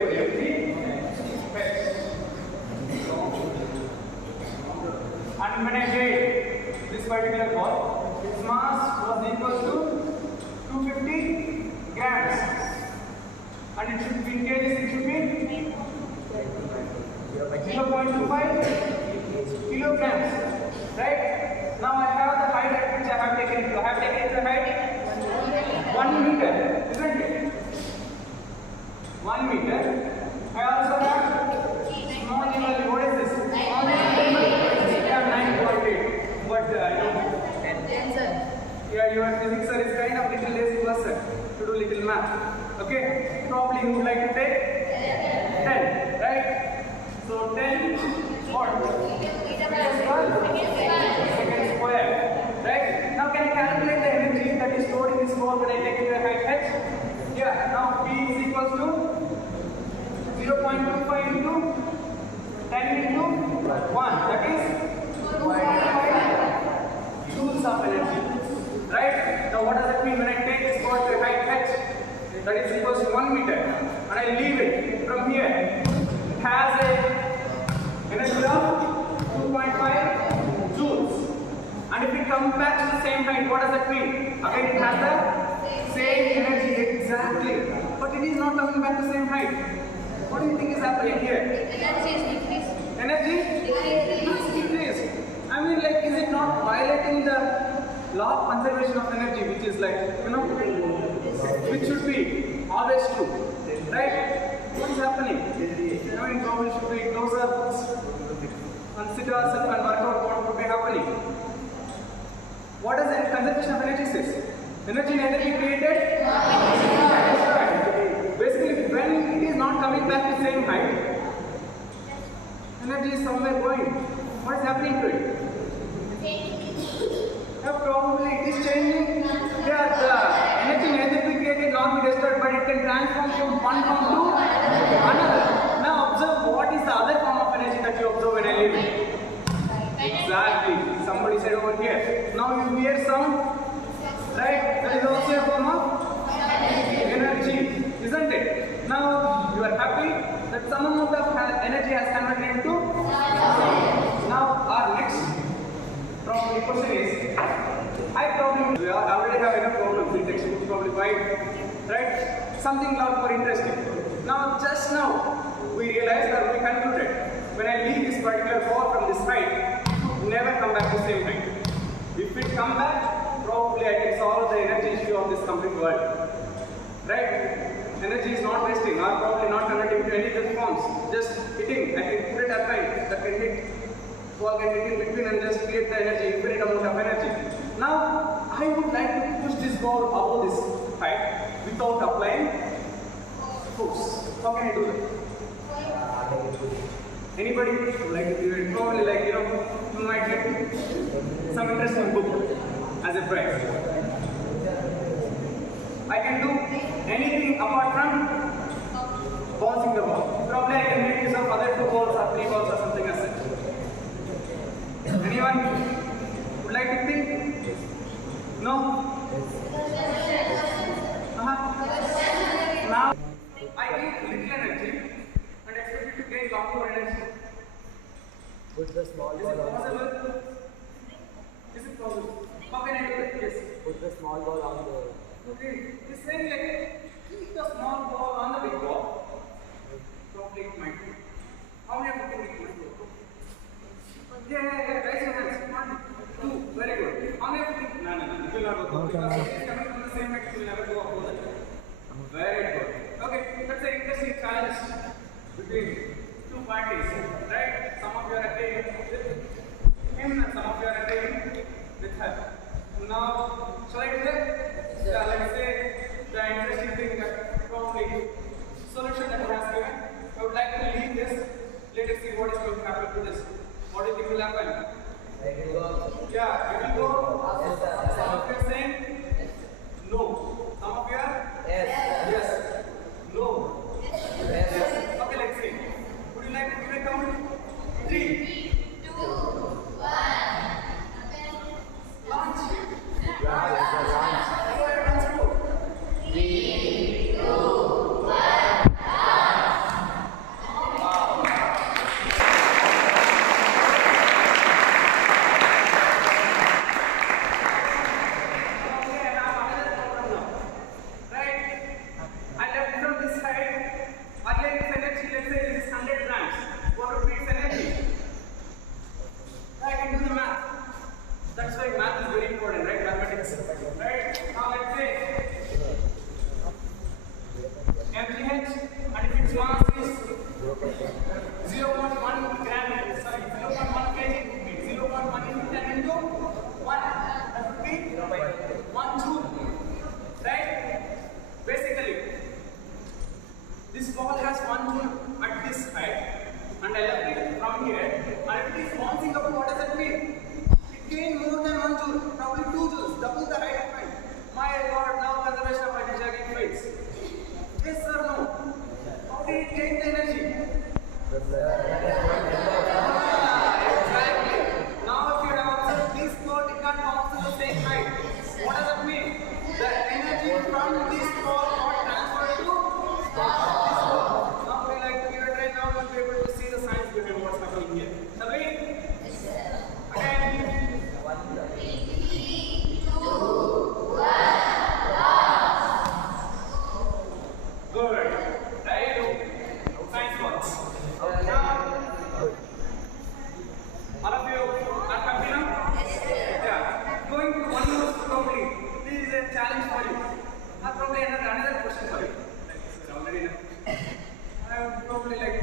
And when I weighed this particular ball, its mass was equal to 250 grams. And it should be in kgs, it should be 0.25 kilograms. Right? Now I have the height at which I have taken it to. I have taken it to height 1 meter, isn't it? 1 meter. I also have small level. What is this? Small level. Yeah, 9.8. But yeah, your physics sir is kind of little lazy person to do little math. Okay, probably you would like to take 10, right? So 10 what? Second square, right? Now can I calculate the energy that is stored in this ball when I take it to a height h? Yeah. Now P is equals to 0.25 into 10 into 1. That is 2.5 joules of energy. Right? Now what does that mean when I take this ball to a height h? That is equals to 1 meter. And I leave it from here. It has a energy of 2.5 joules. And if it comes back to the same height, what does that mean? Again it has the same energy exactly. But it is not coming back to the same height. What do you think is happening here? Energy is decreased. Energy? It's decreased. I mean, like, is it not violating the law of conservation of energy, which is like, which should be always true, right? What is happening? Probably should be closer, consider ourselves and work out what would be happening. What does the conservation of energy says? Energy neither be created. Basically, when it is not coming back to the same height, energy is somewhere going. What is happening to it? Probably it is changing. Yeah, the energy neither be created nor be destroyed, but it can transform from one form to another. Now observe what is the other form of energy that you observe when I leave it. Exactly. Somebody said over here. Now you hear sound, right? That is also a form of energy, isn't it? Now you are happy that some amount of energy has converted into. Now our next question is, we already have enough problems in textbooks, probably 5, right? Something lot more interesting. Now just now we realized that we concluded when I leave this particular ball from this height, it would never come back to the same height. If it come back, probably I can solve the energy issue of this complete world. Right? Energy is not wasting or probably not converting to any other forms. Just hitting. I can put it at right that can hit. Ball can hit in between and just create the energy, infinite amount of energy. Now, I would like to push this ball above this height without applying force. How can I do that? Anybody would like to do it? Probably like, you might get some interesting book as a prize. I can do anything apart from bouncing the ball. Probably I can make use of other 2 balls or 3 balls or something as such. Anyone would like to think? No? Now I give little energy and expect it to gain lot more energy. Put the small Is ball it on possible? Is it possible? How can I do it? Yes. Put the small ball on the. Okay. It's saying like keep the small ball on the big ball. Probably it might be. How many of you think it might go? Yeah. Raise your hands. 1, 2. Very good. How many of you think? No. It will not go. Because it is coming from the same height, it will never go above that. Very good. Okay. That's an interesting challenge between 2 parties, right? Some of you are agreeing with him and some of you are agreeing with her. Now, shall I do that? Yeah, let's say the interesting thing that probably solution that he has given. I would like to leave this. Let us see what is going to happen to this. What do you think will happen? Yeah, it will go. Some of you are saying no. Some of you are yes. No. Okay, let's see. Would you like to give a comment? 1 joule at this height and I left it from here and if it is bouncing up, what does that mean? It gained more than 1 joule, probably 2 joules, double the height of it. My God, now conservation of energy again fails. Yes or no? How did it gain the energy? Exactly. Now if you have observed this spot, it can't bounce to the same height. What does that mean? The energy from this spot got transferred to this spot. Now we like to give it a try. Now we'll be able to see the science behind what's happening here. Shall we? Again. Good. Right? Science works. Now, all of you are happy now? Yeah. Going to one more probably. This is a challenge for you. Probably another question for you. Already enough. I would probably like